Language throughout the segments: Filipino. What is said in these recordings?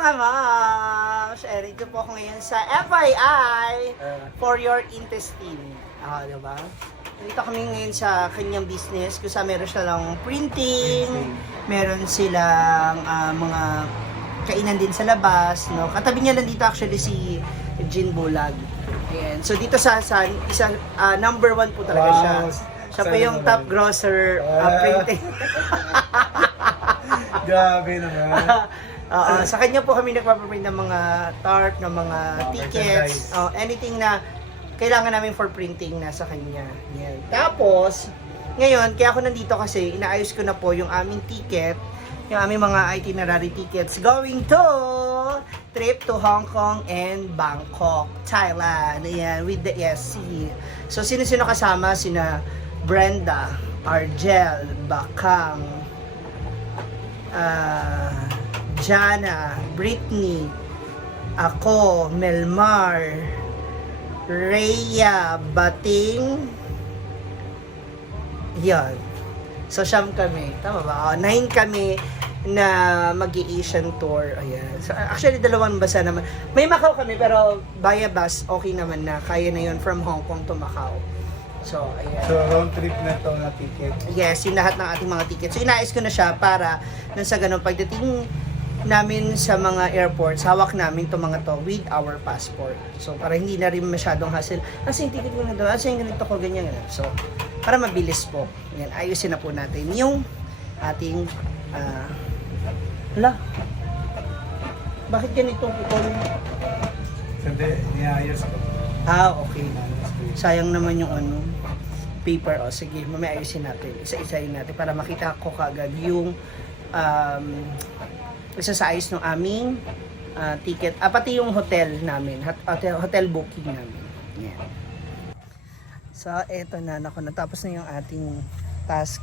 mga moms! Dito po ako ngayon sa FYI for your intestine. Diba? Dito kami ngayon sa kanyang business kung saan meron silang printing, meron silang mga kainan din sa labas. No? Katabi niya lang dito actually si Jean Bulag. Ayan. So dito sa isa, number 1 po talaga siya. Siya po yung top grosser printing. Grabe naman. Sa kanya po kami nagpapaprint ng mga tarp, ng mga tickets, anything na kailangan namin for printing nasa kanya. Yan. Tapos, ngayon, kaya ako nandito kasi inaayos ko na po yung aming ticket, yung aming mga itinerary tickets going to trip to Hong Kong and Bangkok, Thailand. Ayan, with the ESC. So, sino-sino kasama? Sina Brenda, Argel, Bakang, Jana, Britney, ako, Melmar, Rhea, Bating, yan. So, siyam kami. Tama ba? 9 kami na mag-i-Asian tour. Ayan. So, actually, 2 basa naman. May Macau kami, pero via bus, okay naman na. Kaya na yun from Hong Kong to Macau. So, ayan. So, round trip na to na ticket. Yes, yung lahat ng ating mga tickets. So, inaayos ko na siya para nang sa ganun, pagdating namin sa mga airports, hawak namin itong mga to with our passport. So, para hindi na rin masyadong hassle. Kasi yung ticket ko na doon, yung ganito ko, ganyan. So, para mabilis po. Yan, ayusin na po natin yung ating, bakit ganito po? Hindi, niayos ko. Okay. Sayang naman yung paper. Sige, mamaya ayusin natin. Isa-isayin natin para makita ko kagad yung isa-size ng aming ticket. Pati yung hotel namin. Hotel booking namin. Yeah. So, eto na. Natapos na yung ating task.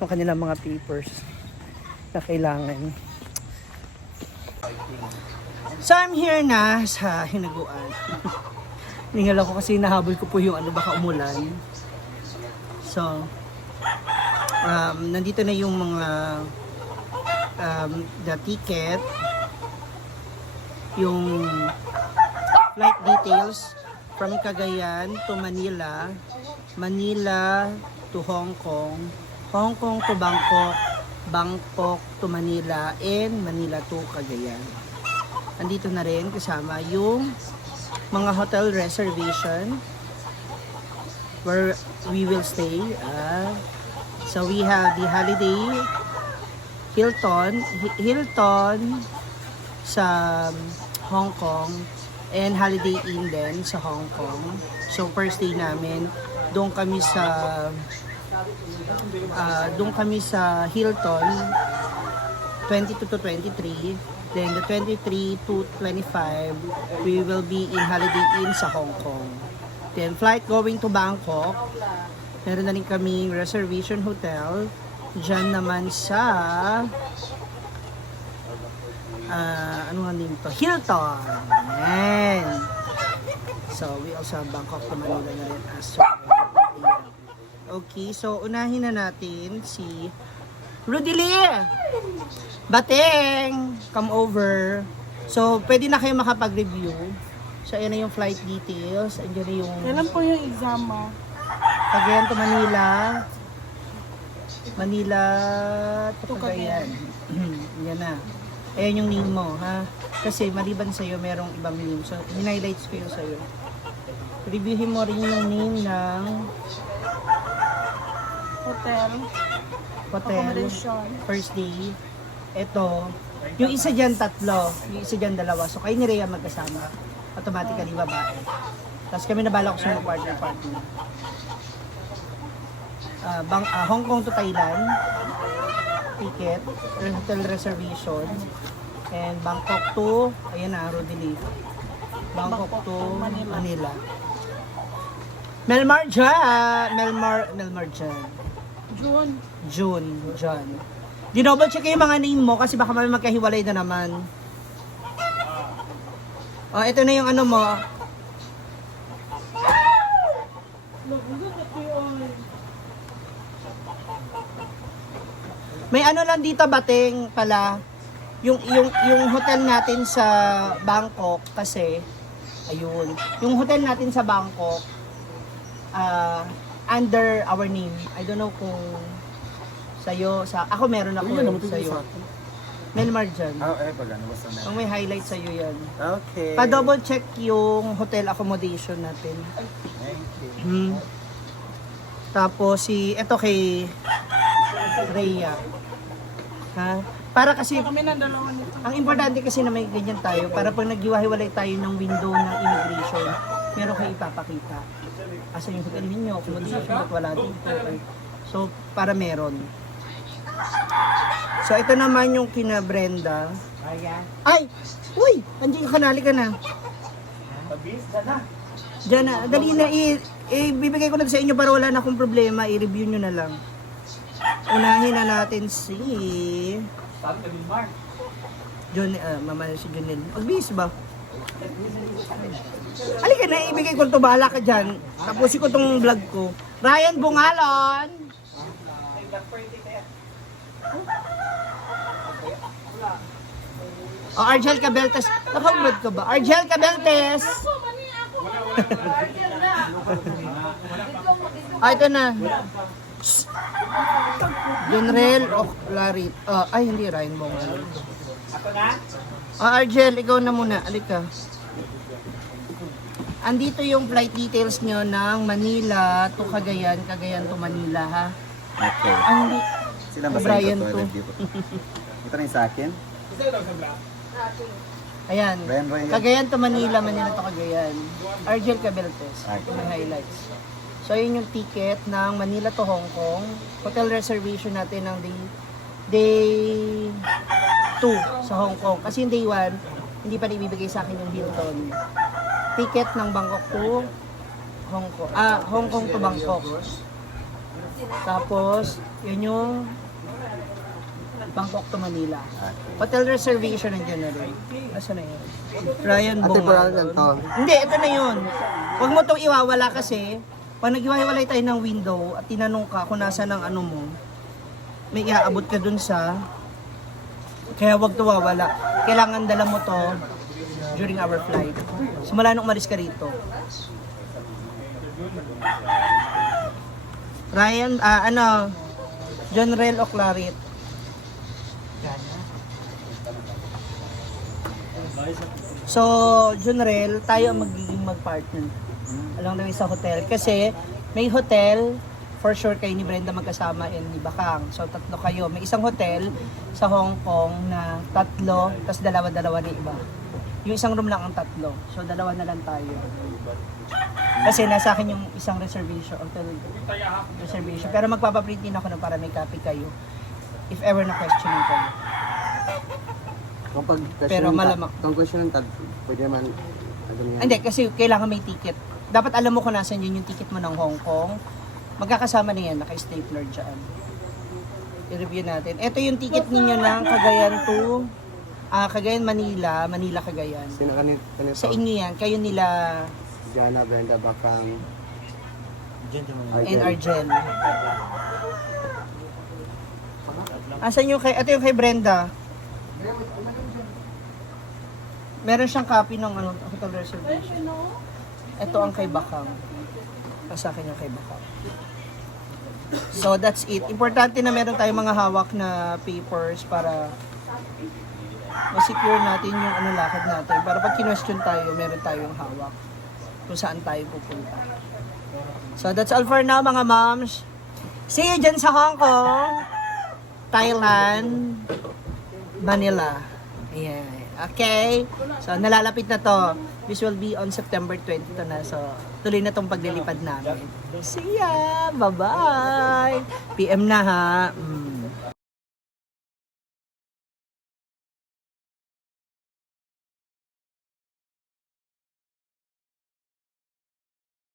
Yung kanilang mga papers na kailangan. So I'm here na sa hinaguan. Ningal ako kasi nahabol ko po yung baka umulan. So nandito na yung mga the ticket, yung flight details from Cagayan to Manila, Manila to Hong Kong, Hong Kong to Bangkok, Bangkok to Manila, and Manila to Cagayan. Andito na rin kasama yung mga hotel reservation where we will stay. So we have the Holiday Hilton sa Hong Kong and Holiday Inn din sa Hong Kong. So first day namin, doon kami sa Hilton 22 to 23, then the 23 to 25 we will be in Holiday Inn sa Hong Kong. Then flight going to Bangkok, meron na rin kaming reservation hotel dyan naman sa ano nga name to? Hilton. Ayan. So, we also have Bangkok to Manila na rin as well. Ayan. Okay, so unahin na natin si Rudy Lee! Bateng! Come over. So, pwede na kayo makapag-review. So, ayan na yung flight details. Andiyan na yung Kailan po yung exam mo? Cagayan to Manila. Manila to Cagayan. Yan na. Ayan yung name mo, ha? Kasi maliban sa'yo, merong ibang name. So, hin-highlights ko yun sa'yo. Reviewin mo rin yung name ng Hotel. hotel, first day. Ito, yung isa dyan tatlo, yung isa dyan dalawa. So, kayo ni Rhea magkasama. Automatically babae. Tapos kami nabala ko sa mga partner. Hong Kong to Thailand, ticket, hotel reservation, and Bangkok to, ayan na, Rudy Lee. Bangkok to Manila. Melmar dyan. June, John. Dinouble check yung mga name mo kasi baka may magkahiwalay na naman. Oh, ito na yung ano mo. May ano lang dito Bateng pala. Yung hotel natin sa Bangkok kasi ayun. Yung hotel natin sa Bangkok under our name. I don't know kung ako meron ako sa'yo. Melmar dyan. Pag ano, basta na. Kung may highlight sa'yo yan. Okay. Pa-double check yung hotel accommodation natin. Thank you. Tapos ito kay Rhea. Ha? Para kasi, Kami na dalawa nito. ang importante kasi na may ganyan tayo, para pag naghiwa-hiwalay tayo ng window ng immigration, meron kayo ipapakita. Asa yung hotel ninyo, accommodation, ba't wala dito. So, para meron. So, ito naman yung kina Brenda. Ay! Uy! Andiyan ka, kanali ka na. Diyan na. Dali na. Bibigay ko na sa inyo para wala na akong problema. I-review nyo na lang. Unahin na natin si Mama si Junel. Magbihis ba? Halika na, ibigay ko ito. Bahala ka dyan. Tapusin ko itong vlog ko. Ryan Bungalon! O, Argel Cabeltes. Nakabad ka ba? Argel Cabeltes! Ito na. Jonrel Oclarit. Ay, hindi. Ryan Bungalon. Argel, ikaw na muna. Alika. Andito yung flight details nyo ng Manila to Cagayan, Cagayan to Manila, ha? Okay. Hindi. Sila ba Brian sa to. Ito na yung sa akin. Ayan. Ryan. Cagayan to Manila, Manila to Cagayan. Argel Cabeltes. Okay. Ito yung highlights. So, yun yung ticket ng Manila to Hong Kong. Hotel reservation natin ng day 2 sa Hong Kong. Kasi yung day 1, hindi pa ibibigay sa akin yung Hilton. Ticket ng Bangkok to Hong Kong. Hong Kong to Bangkok. Tapos, yun yung Bangkok to Manila. Okay. Hotel reservation nandiyan na rin. Asa na yun? Ryan Ate, Bunga. parang ganito. Hindi, ito na yun. Huwag mo itong iwawala kasi pag nag-iwalay tayo ng window at tinanong ka kung nasa ng ano mo, may iaabot ka dun sa kaya huwag ito wawala. Kailangan dala mo to during our flight. Simula nung umalis ka rito. Ryan, John Rel Oclarit. So, Junrel, tayo ang magiging mag-partner along the way sa hotel. Kasi may hotel, for sure kayo ni Brenda magkasama and ni Bakang. So, tatlo kayo. May isang hotel sa Hong Kong na tatlo, tapos dalawa-dalawa ni iba. Yung isang room lang ang tatlo. So, dalawa na lang tayo. Kasi nasa akin yung isang reservation, hotel reservation. Pero magpapaprint din ako na para may copy kayo. If ever na questioning kayo. Pero malamang. Kung question ng tag, pwede naman. Hindi, kasi kailangan may ticket. Dapat alam mo kung nasan yun yung ticket mo ng Hong Kong. Magkakasama na yan, naka-stapler dyan. I-review natin. Ito yung ticket ninyo ng Cagayan to Cagayan, Manila, Manila, Cagayan. Sino kanito? Sa inyo yan, kayo nila Jana, Brenda, Bakang. And Argel. Asan yung kay, ito yung kay Brenda. Meron siyang copy ng ano, hotel reservation. Ito ang kay Bakang. Sa akin yung kay Bakang. So that's it. Importante na meron tayong mga hawak na papers para ma-secure natin yung ano lakad natin. Para pag kinwestiyon tayo, meron tayong hawak kung saan tayo pupunta. So that's all for now mga moms. See you dyan sa Hong Kong, Thailand, Manila. Ayan. Okay? So nalalapit na to. This will be on September 20 to na. So tuloy na tong paglilipad namin. See ya! Bye-bye! PM na ha.